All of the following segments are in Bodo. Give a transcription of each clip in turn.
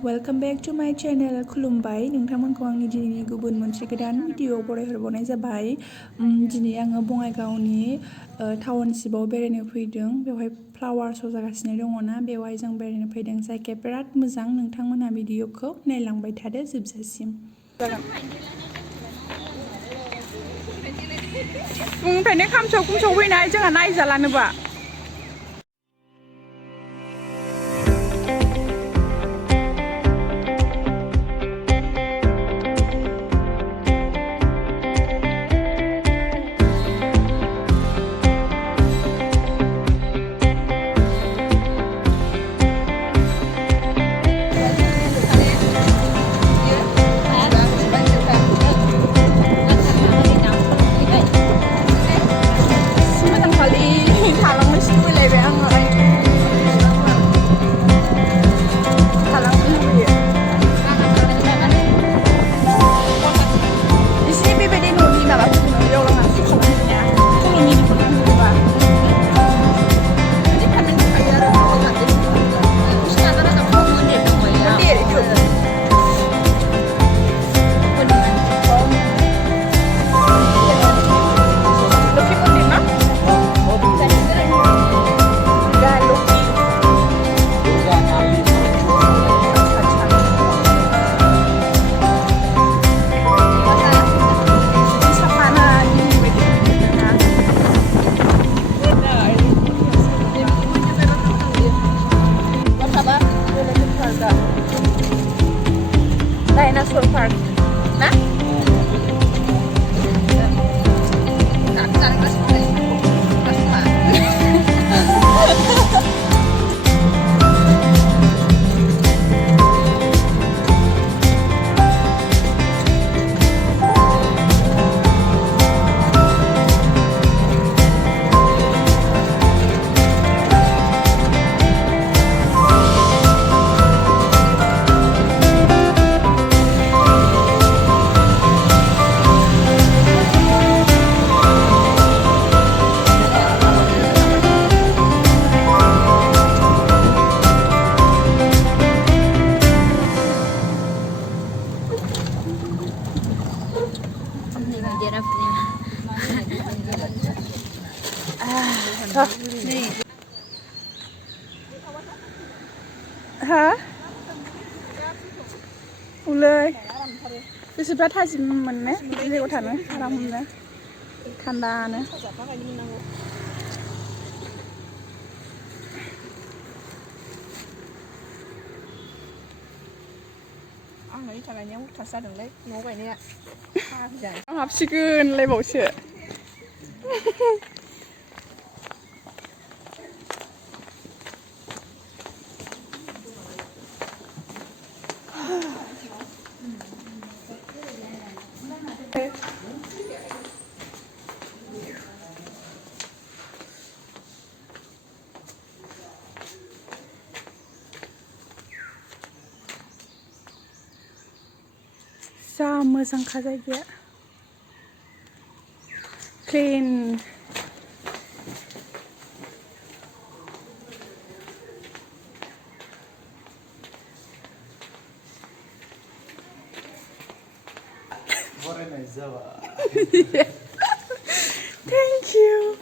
Welcome back to my channel. खुलुमबाय नोंथांमोनखौ आंनि दिनैनि गुबुन मोनसे गोदान भिडिअ बरायहरबावनाय जाबाय। दिनै आङो बङाइगावनि टाउनशिपआव बेरायनो फैदों। बेवहाय फ्लावार श' जागासिनो दङना, बेवहाय जों बेरायनो फैदों। जायगाया बिराद मोजां। नोंथांमोनहा भिडिअखौ नायलांबाय थादो जोबजासिम। फुंनिफ्रायनो खामसाव खुमसाव फैनाय जोंहा नायजालानोबा। Dinosaur Park, nah? Hah? Ulay. Beseबा थाजिम मोनने जायगायाव थानो आरामनो थान्दानो। आंनि थाखायनो उल्थासो जादोंलै न'आव गायनाया। आं हाबसिगोन लायबावसो। जा मोजांखा जायगाया clean. Thank you.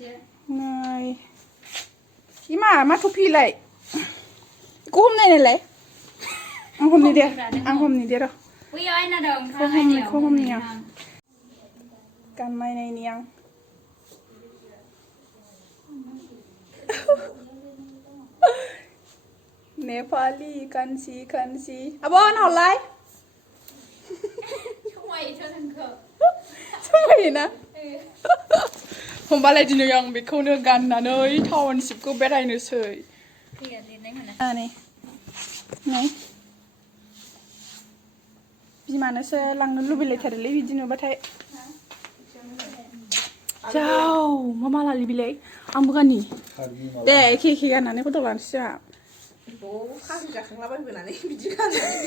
Này Ý mà thu phi lại Cô hôm nay này lại Ăn hôm nay đi Ăn hôm nay đi đâu Quý ơi nó đồng Không hôm nay Căn mai này nè Nepali kansi Abo nó lại Không quay cho thằng cờ Sao na Hombalai dino yang beखौनो गाननानै टाउनशिपखौ बेरायनोसै नै नै बिमानोसो लांनो लुबैलायथारोलै बिदि नुबाथाय जाव मा मालालै बिलाय आंबो गाननि दे एखे गाननानै फट' लानोसै जोंहा खासि जाखांलाबायबोनानै बिदि गाननानै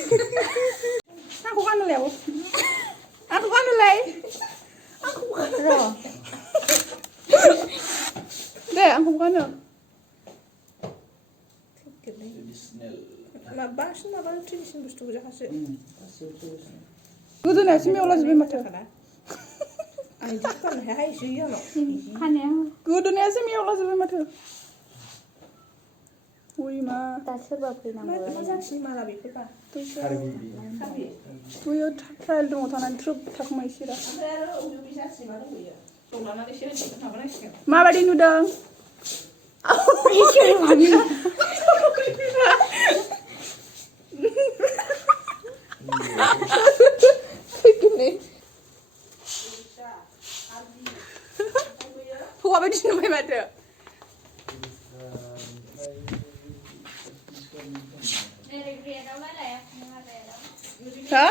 आंखौ गानहोलाय आब' आंखौ गानहोलाय दे आंखौ गानो बांसिन माबा ट्रेडिसनेल बुस्थु गोजाखासो गोदोनायावसो मेवलाजोब्बाय माथो आं बिदिखौ गाननो हाया इसोयो खानाया गोदोनायासो मेवलाजोब्बाय माथो उय मा दा सोरबा फैनांगौ मा जाथिनि माला बेफोरबा बैयो ट्रायल दङ थानानै थ्रुब थाखुमायसैरा ओमफ्राय आरो बबे जाथिनि मा दंबायो दंलानानैसो माबानांसिगोन माबायदि नुदों हौवा बायदि नुबाय माथो हा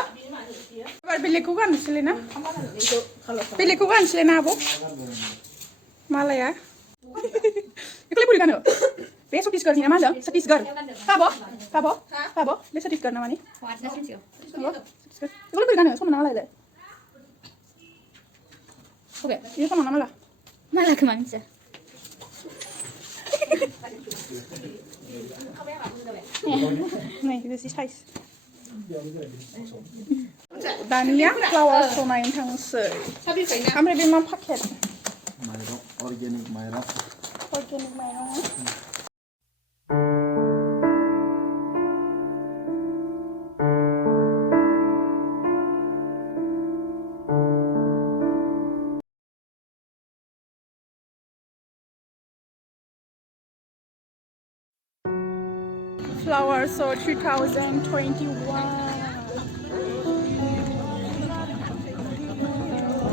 एबार बेलेगखौ गाननोसैलै ना बेलेगखौ गाननोसैलै ना आब' मालाया बेखौलाय बोरै गानो बे छत्तीसगढ़नि ना मा होनदों छत्तीसगढ़ आब' बे छत्तीसगढ़ नामानि बेखौलाय बोरै गानो समाना मालायलाय अके बेयो समाना माला मालाखौ मा मिथिया नै बेसे साइज दानिया फ्लावार श'नायनो थांसै ओमफ्राय बे मा पाकेट माइरं अर्गेनिक माइरं Flower Show 2021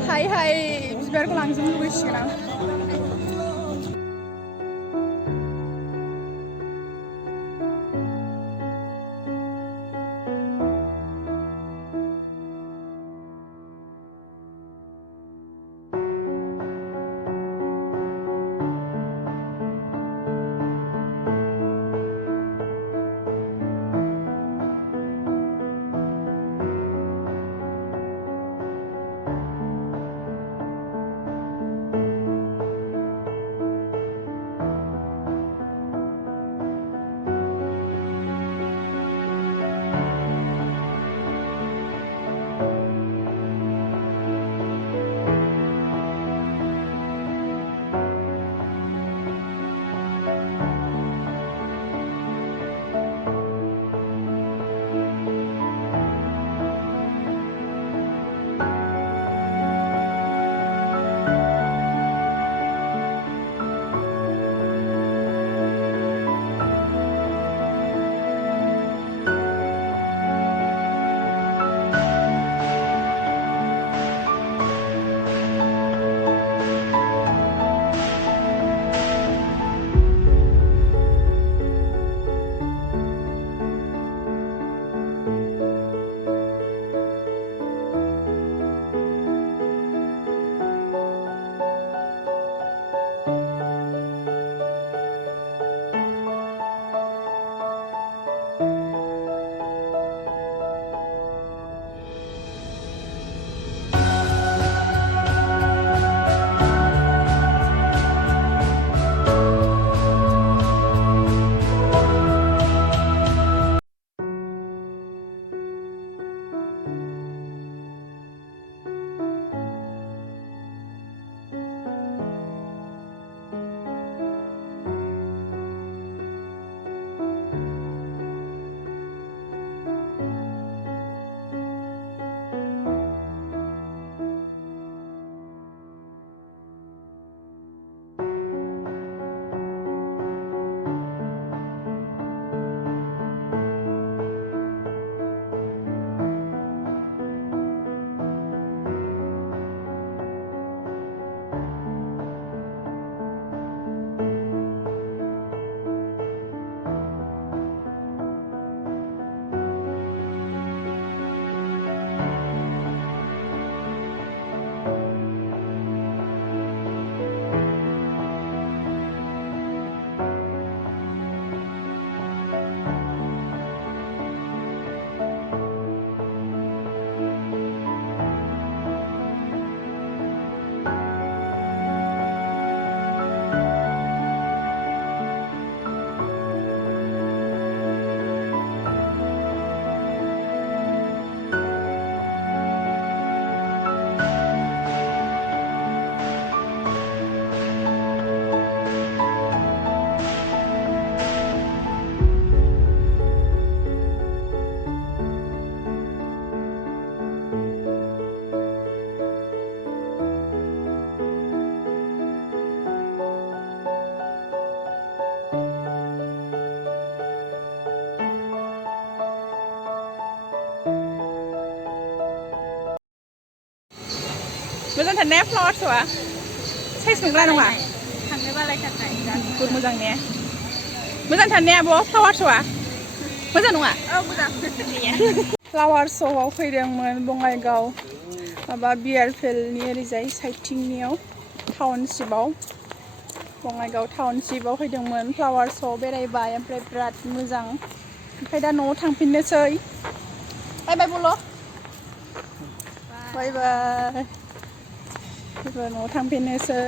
हाय बिबारखौ लांजोबनो लुबैसिगोन आं Mojan tannya flower suah. Saya sungguh nunggu. Tangnya balai kata kan. Kur mojangnya. Mojan tannya bo flower suah. Mojan nunggu. Oh, bukan. Iya. Flower suah fैदोंमोन Bongaigaon माबा बियार फिल्डनि ओरैजाय साइडथिंनियाव टाउनशिपआव बङाइगाव टाउनशिपआव फैदोंमोन फ्लावार श' बेरायबाय ओमफ्राय बिराद मोजां ओमफ्राय दा न'आव थांफिननोसै बाय बाय बल' बाय बाय न'आव थांफिननोसै